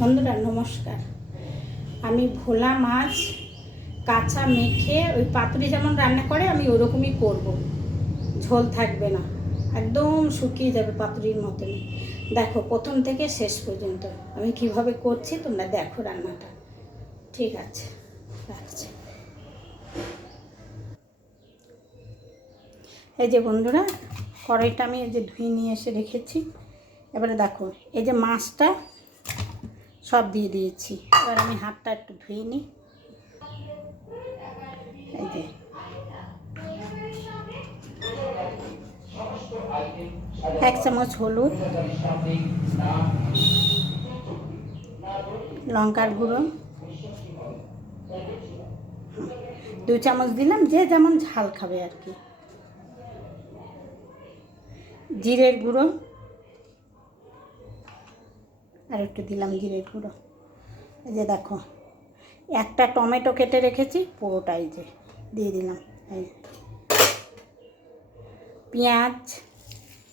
বন্ধুরা নমস্কার। আমি ভোলা মাছ কাঁচা মেখে ওই পাতুরি যেমন রান্না করে আমি ওরকমই করব। ঝোল থাকবে না, একদম শুকিয়ে যাবে পাতুরির মতনই। দেখো প্রথম থেকে শেষ পর্যন্ত আমি কিভাবে করছি, তোমরা দেখো রান্নাটা। ঠিক আছে, রাখছি। এই যে বন্ধুরা, কড়াইটা আমি এই যে ধুয়ে নিয়ে এসে রেখেছি। এবারে দেখো এই যে মাছটা সব দিয়ে দিয়েছি। এবার আমি হাতটা একটু ধুয়ে নিই। এই যে এক চামচ হলুদ, লঙ্কার গুঁড়ো 2 চামচ দিলাম, যে যেমন ঝাল খাবে আর কি। জিরের গুঁড়ো আর একটু দিলাম জিরের গুঁড়ো। এই যে দেখো একটা টমেটো কেটে রেখেছি, পুরোটাই যে দিয়ে দিলাম। এই পেঁয়াজ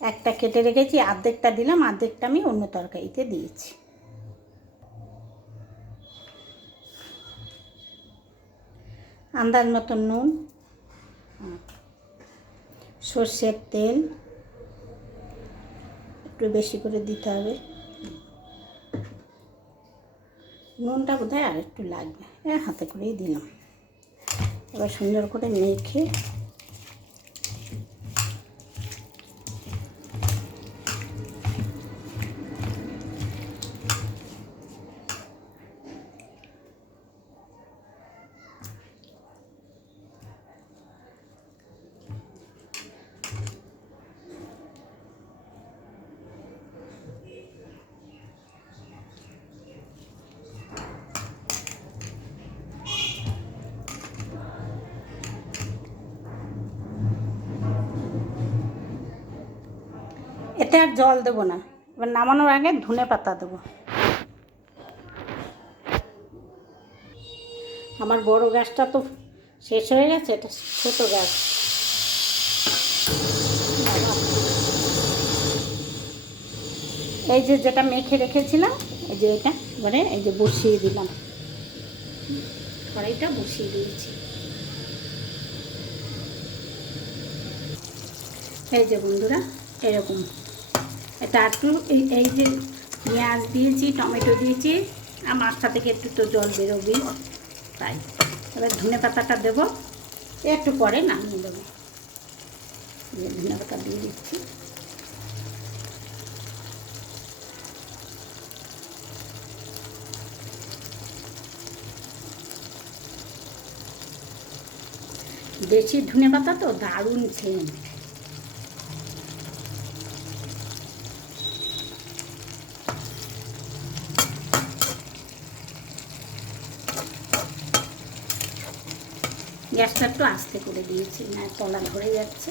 একটা কেটে রেখেছি, অর্ধেকটা দিলাম, অর্ধেকটা আমি অন্য তরকারিতে দিয়েছি। আন্দাজ মতো নুন, সর্ষের তেল একটু বেশি করে দিতে হবে। নুনটা বোধহয় আর একটু লাগবে, হাতে করেই দিলাম। এবার সুন্দর করে মেখে এতে আর জল দেবো না। এবার নামানোর আগে ধনে পাতা দেবো। আমার বড় গ্যাসটা তো শেষ হয়ে গেছে, এটা ছোটো গ্যাস। এই যে যেটা মেখে রেখেছিলাম, এই যে এটা এবারে এই যে বসিয়ে দিলাম, কড়াইটা বসিয়ে দিয়েছি। এই যে বন্ধুরা এরকম, এটা একটু এই যে পেঁয়াজ দিয়েছি, টমেটো দিয়েছি, আর মাছটা থেকে একটু তো জল বেরোবি, তাই এবার ধনে পাতাটা দেবো, একটু পরে নামিয়ে দেবো। ধনে পাতা দিয়ে দিচ্ছি। বেশি ধনে পাতা তো দারুণ সেন্ট। গ্যাসটা একটু আস্তে করে দিয়েছি, না তলা ধরে যাচ্ছে।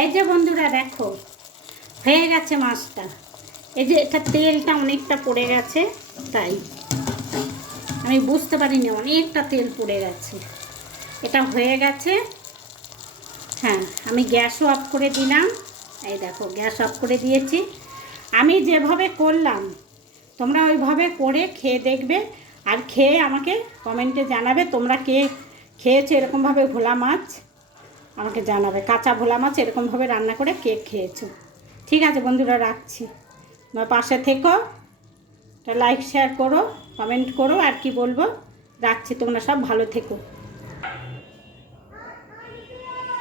এই যে বন্ধুরা দেখো হয়ে গেছে মাছটা। এই যে এটা তেলটা অনেকটা পড়ে গেছে, তাই আমি বুঝতে পারিনি অনেকটা তেল পড়ে গেছে। এটা হয়ে গেছে। হ্যাঁ, আমি গ্যাসও অফ করে দিলাম। এই দেখো গ্যাস অফ করে দিয়েছি। আমি যেভাবে করলাম তোমরা ওইভাবে করে খেয়ে দেখবে, আর খেয়ে আমাকে কমেন্টে জানাবে তোমরা কে খেয়েছো এরকমভাবে ভোলা মাছ। আমাকে জানাবে কাঁচা ভোলা মাছ এরকমভাবে রান্না করে কে খেয়েছো। ঠিক আছে বন্ধুরা, রাখছি। আমার পাশে থেকো, লাইক শেয়ার করো, কমেন্ট করো, আর কি বলবো। রাখছি, তোমরা সব ভালো থেকো।